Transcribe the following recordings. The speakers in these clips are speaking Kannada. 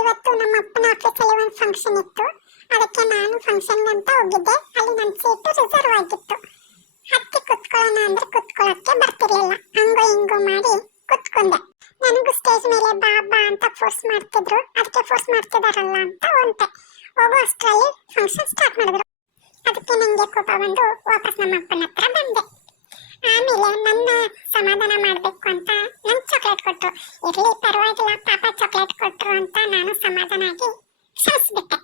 ಇವತ್ತು ನಮ್ಮ ಅಪ್ಪನ ಆಫೀಸಲ್ಲಿ ಒಂದು ಫಂಕ್ಷನ್ ಇತ್ತು. ಅದಕ್ಕೆ ನಾನು ಫಂಕ್ಷನ್ ಅಂತ ಹೋಗಿದ್ದೆ. ಅಲ್ಲಿ ನನ್ನ ಸೀಟು ರಿಸರ್ವ್ ಆಗಿತ್ತು. ಹತ್ತಿ ಕುತ್ಕೊಳ್ಳೋಣ ಅಂದ್ರೆ ಕುತ್ಕೊಳ್ಳೋಕ್ಕೆ ಬರ್ತಿರ್ಲಿಲ್ಲ. ಹಂಗೋ ಹಿಂಗೋ ಮಾಡಿ ಕುತ್ಕೊಂಡೆ. ನನಗೂ ಸ್ಟೇಜ್ ಮೇಲೆ ಬಾಬಾ ಅಂತ ಫೋರ್ಸ್ ಮಾಡ್ತಿದ್ರು. ಅದಕ್ಕೆ ಫೋರ್ಸ್ ಮಾಡ್ತಿದಾರಲ್ಲ ಅಂತ ಹೊಂಟೆ. ಹೋಗೋ ಅಷ್ಟರಲ್ಲಿ ಫಂಕ್ಷನ್ ಸ್ಟಾರ್ಟ್ ಮಾಡಿದ್ರು. ಅದಕ್ಕೆ ನನಗೆ ಕೋಪ ಬಂದು ವಾಪಸ್ ನಮ್ಮ ಅಪ್ಪನ ಹತ್ರ ಬಂದೆ. ಆಮೇಲೆ ನನ್ನ ಸಮಾಧಾನ ಮಾಡಬೇಕು ಅಂತ ನಂಗೆ ಚಾಕ್ಲೇಟ್ ಕೊಟ್ಟರು ಇರ್ಲಿ, ಪರವಾಗಿಲ್ಲ, ಪಾಪ ಚಾಕ್ಲೇಟ್ ಕೊಟ್ಟರು ಅಂತ ನಾನು ಸಮಾಧಾನ ಆಗಿ ಕ್ಷಮಿಸ್ಬಿಟ್ಟೆ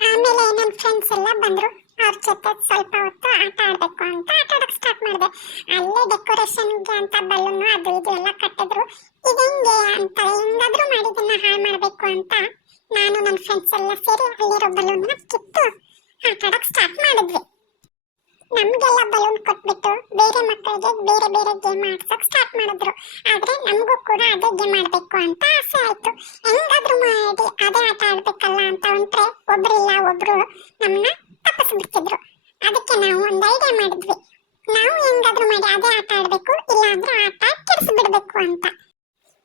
ಆಮೇಲೆ ನನ್ನ ಫ್ರೆಂಡ್ಸ್ ಎಲ್ಲ ಬಂದರು. ಅವ್ರ ಜೊತೆ ಸ್ವಲ್ಪ ಹೊತ್ತು ಆಟ ಆಡಬೇಕು ಅಂತ ಆಟ ಆಡಕ್ ಸ್ಟಾರ್ಟ್ ಮಾಡಿದೆ. ಅಲ್ಲೇ ಡೆಕೋರೇಷನ್ಗೆ ಅಂತ ಬಲೂನು ಅದು ಇದು ಎಲ್ಲ ಕಟ್ಟಿದ್ರು. ಇದೆಂಗೆ ಅಂತ ಹೆಂಗಾದರೂ ಮಾಡಿ ಇದನ್ನ ಹಾಳು ಮಾಡಬೇಕು ಅಂತ ನಾನು ನನ್ನ ಫ್ರೆಂಡ್ಸ್ ಎಲ್ಲ ಸೇರಿ ಅಲ್ಲಿರೋ ಬಲೂನ್ನ ಕಿತ್ತು ಆಟ ಆಡಕ್ ಸ್ಟಾರ್ಟ್ ಮಾಡಿದ್ವಿ ನಮ್ಗೆಲ್ಲ ಬಲೂನ್ ಕೊಟ್ಬಿಟ್ಟು ಬೇರೆ ಮಕ್ಕಳಿಗೆ ಬೇರೆ ಬೇರೆ ಗೇಮ್ ಆಡ್ಸಕ್ ಸ್ಟಾರ್ಟ್ ಮಾಡಿದ್ರು. ಆದ್ರೆ ನಮಗೂ ಕೂಡ ಅದೇ ಗೇಮ್ ಆಡ್ಬೇಕು ಅಂತ ಆಸೆ ಆಯ್ತು. ಹೆಂಗಾದ್ರೂ ಮಾಡಿ, ಅದೇ ಆಟ ಆಡ್ಬೇಕಲ್ಲ ಅಂತ ಒಬ್ರು ಇಲ್ಲ, ಒಬ್ರು ನಮ್ಮನ್ನ ತಪ್ಪಿಸ್ಬಿಡ್ತಿದ್ರು ಅದಕ್ಕೆ ನಾವು ಒಂದು ಐಡಿಯಾ ಮಾಡಿದ್ವಿ. ನಾವು ಹೆಂಗಾದ್ರೂ ಮಾಡಿ, ಅದೇ ಆಟ ಆಡ್ಬೇಕು ಇಲ್ಲ ಅಂದ್ರೆ ಆಟ ಕೆಡಿಸ್ಬಿಡ್ಬೇಕು ಅಂತ.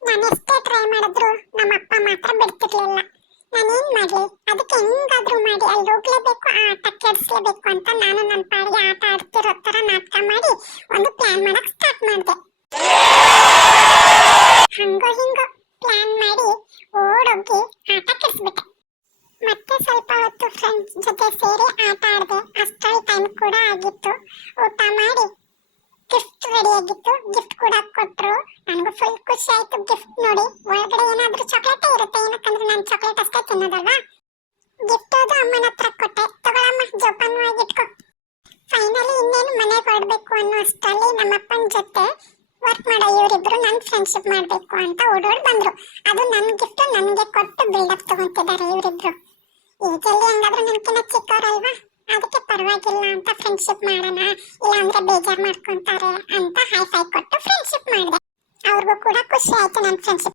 ನಾನು ಎಷ್ಟೇ ಟ್ರೈ ಮಾಡಿದ್ರು ನಮ್ಮ ಅಪ್ಪ ಮಾತ್ರ ಬಿಡ್ತಿರ್ಲಿಲ್ಲ. ನಾನೇನ್ ಮಾಡ್ಲಿ? ಅದಕ್ಕೆ ಹೆಂಗಾದ್ರೂ ಮಾಡಿ. ಅಲ್ಲಿ ಹೋಗ್ಲೇಬೇಕು, ಆ ಆಟ ಕೆಡಿಸ್ಲೇಬೇಕು ಅಂತ ನಾನು ನನ್ನ ಪಾಡಿಗೆ ಆಟ ಆಡ್ತಿರೋ ತರ ನಾಟಕ ಮಾಡಿ ಒಂದು ಪ್ಲಾನ್ ಮಾಡಕ್ ಸ್ಟಾರ್ಟ್ ಮಾಡಿದೆ. ಹಂಗೋ ಹಿಂಗೋ ಪ್ಲಾನ್ ಮಾಡಿ ಓಡೋಗಿ ಆಟ ಕೆಡಿಸ್ಬಿಟ್ಟೆ. ಮತ್ತೆ ಸ್ವಲ್ಪ ಹೊತ್ತು ಫ್ರೆಂಡ್ಸ್ ಜೊತೆ ಸೇರಿ ಆಟ ಆಡಿದೆ. ಅಷ್ಟರಲ್ಲಿ ಟೈಮ್ ಕೂಡ ಆಗಿತ್ತು. ಊಟ ಮಾಡಿ ಗಿಫ್ಟ್ ರೆಡಿ ಆಗಿತ್ತು. ಗಿಫ್ಟ್ ಕೂಡ ಕೊಟ್ಟರು ನನಗೂ ಫುಲ್ ಖುಷಿ ಆಯಿತು. ಗಿಫ್ಟ್ ನೋಡಿ. ಒಳಗಡೆ ಏನಾದ್ರೂ ಏನಕ್ಕಂದ್ರೆ ನಾನು ಚಾಕ್ಲೇಟ್ ಅಷ್ಟೇ ತಿನ್ನೋದಲ್ವಾ? ಗಿಫ್ಟ್ ಅದು ಅಮ್ಮನ ಹತ್ರ ಕೊಟ್ಟೆ. ತಗೊಳಮ್ಮ, ಜೋಪಾನವಾಗಿ ಇಟ್ಕೋ. ಫೈನಲಿ ಇನ್ನೇನು ಮನೆಗೆ ಹೊರಡ್ಬೇಕು ಅನ್ನೋ ಅಷ್ಟರಲ್ಲಿ ನಮ್ಮಪ್ಪನ ಜೊತೆ ವರ್ಕ್ ಮಾಡೋ ಇವರಿಬ್ರು ನನ್ನ ಫ್ರೆಂಡ್ಶಿಪ್ ಮಾಡಬೇಕು ಅಂತ ಓಡೋಡ್ ಬಂದ್ರು. ಅದು ನನ್ನ ಗಿಫ್ಟ್ ನನಗೆ ಕೊಟ್ಟು ಬಿಲ್ಡಪ್ ತಗೊಂತಿದ್ದಾರೆ ಇವರಿಬ್ರು. ಈಗಲ್ಲಿ ಹೆಂಗಾದ್ರೂ ನನ್ಕಿನ್ನ ಚಿಕ್ಕವರಲ್ವಾ? ಅದಕ್ಕೆ ಪರವಾಗಿಲ್ಲ ಅಂತ ಫ್ರೆಂಡ್ಶಿಪ್ ಮಾಡೋಣ ಇಲ್ಲ ಅಂದ್ರೆ ಬೇಜಾರ್ ಮಾಡ್ಕೊಂತಾರೆ ಅಂತ ಹೈ ಫೈ ಕೊಟ್ಟು ಫ್ರೆಂಡ್ಶಿಪ್ ಮಾಡಿದೆ. ಅವ್ರಿಗೂ ಕೂಡ ಖುಷಿ ಆಯ್ತು ನನ್ನ ಫ್ರೆಂಡ್ಶಿಪ್